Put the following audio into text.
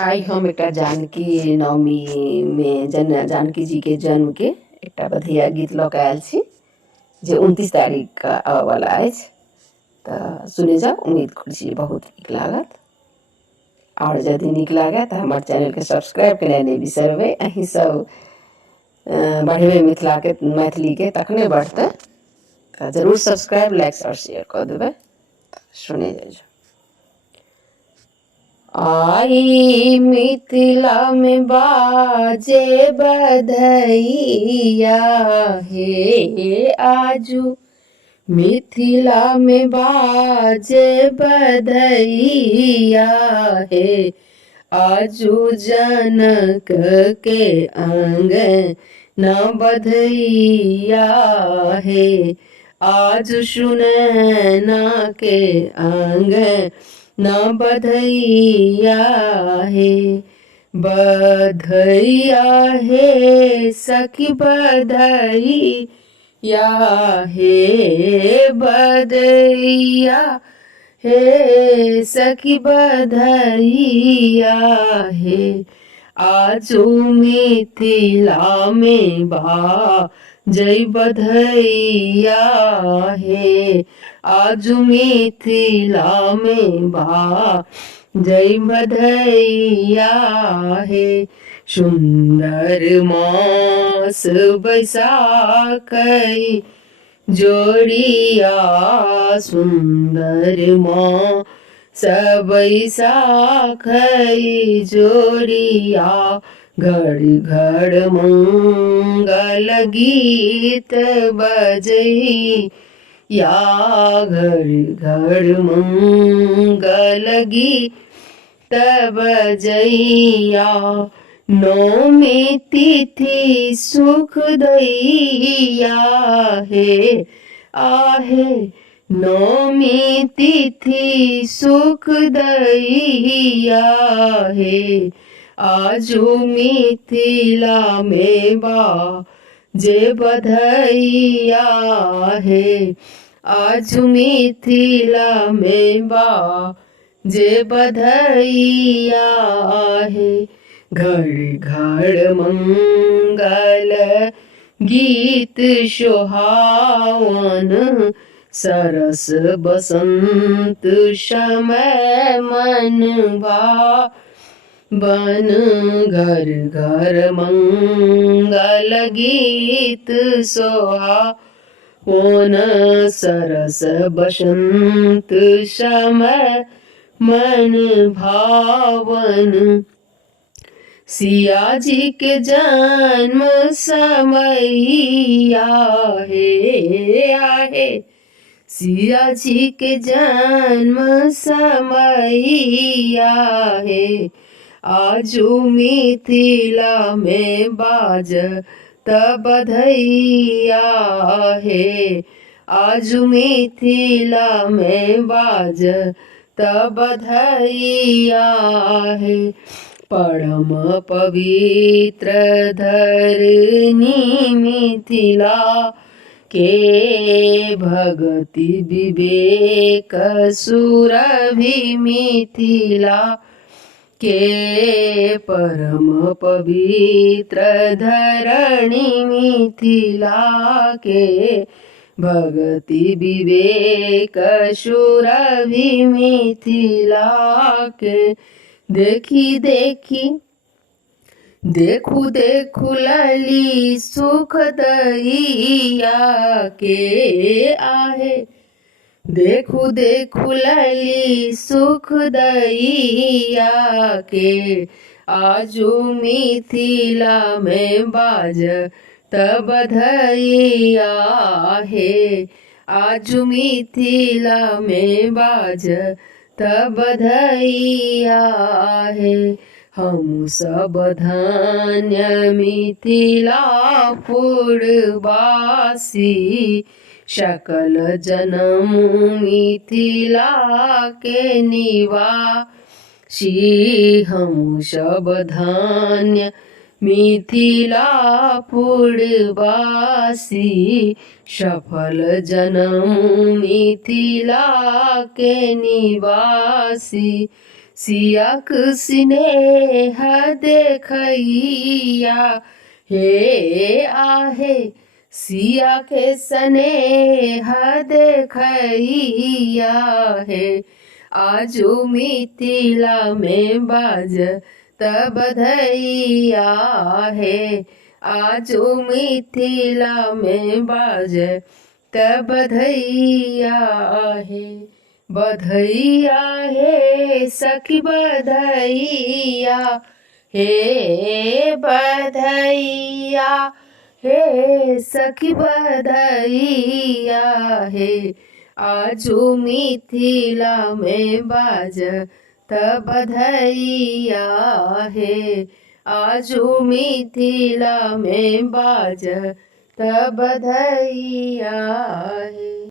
आई हम एक जानकी नवमी में जानकी जी के जन्म के एक बधिया गीत लऽ के आयल छी जे 29 तारीख का आबऽ वाला अछि। तऽ सुने जाओ, उम्मीद करै छी बहुत नीक लागत। और यदि नीक लागे तो हमारे चैनल के सब्सक्राइब केनाइ नहीं बिसरबै। अहीं सब बढ़ेबै मैथिली के तखने बढ़तै। तऽ जरूर सब्सक्राइब, लाइक और शेयर कऽ देबै। सुने जाइए। आई मिथिला में बाजे बधैया हे आजू, मिथिला में बाजे बधैया हे आजू, जनक के आंगन न बधैया हे आज, सुनैना के आंगन न बधैया हे। बधैया हे सखी बधैया हे, बधैया हे सखी बधैया हे आजू मिथिला में जय बधैया हे आजू मिथिला में जय बधैया हे। सुंदर मास बैसाख जोड़िया, सुंदर मास बैसाख जोड़िया, घर घर मंगल गीत बजई या, घर घर मंगल गीत बजैया। नौमी तिथि सुख दैया हे आहे, नौमी तिथि सुख दैया हे आजू मिथिला में जे बधैया हे आजू मिथिला में जे बधैया हे। घर घर मंगल गीत सोहावन, सरस बसंत समय मन बन। घर घर मंगल गीत सोहावन, सरस बसंत समय मन भावन। सिया जी के जन्म समैया हे आहे, सिया जी के जन्म समैया हे आजू मिथिला में बधैया हे आजू मिथिला में बधैया हे। परम पवित्र धरनी मिथिला के, भगति विवेक सुरभि मिथिला के। परम पवित्र धरणी मिथिला के, भगति विवेक सुरभि मिथिला के। देखी देखी देखू देखू लली सुख दैया के आहे, देखू देखू लली सुख दैया के आजू मिथिला में बधैया हे आजू मिथिला में बधैया हे। हम सब धन्य मिथिला पुरवासी, सकल जनम मिथिला के निवासी। हम सब धन्य मिथिला पुरवासी, सफल जन्म मिथिला के निवासी। सियाक स्नेह देखैया हे आहे सिया के स्नेह देखैया हे आजू मिथिला में बाजत बधैया हे आजू मिथिला में बाजत बधैया हे बधैया हे सखी बधैया हे बधैया हे सखी बधैया हे आजू मिथिला में बाजत बधैया हे आजू मिथिला में बाजत बधैया हे।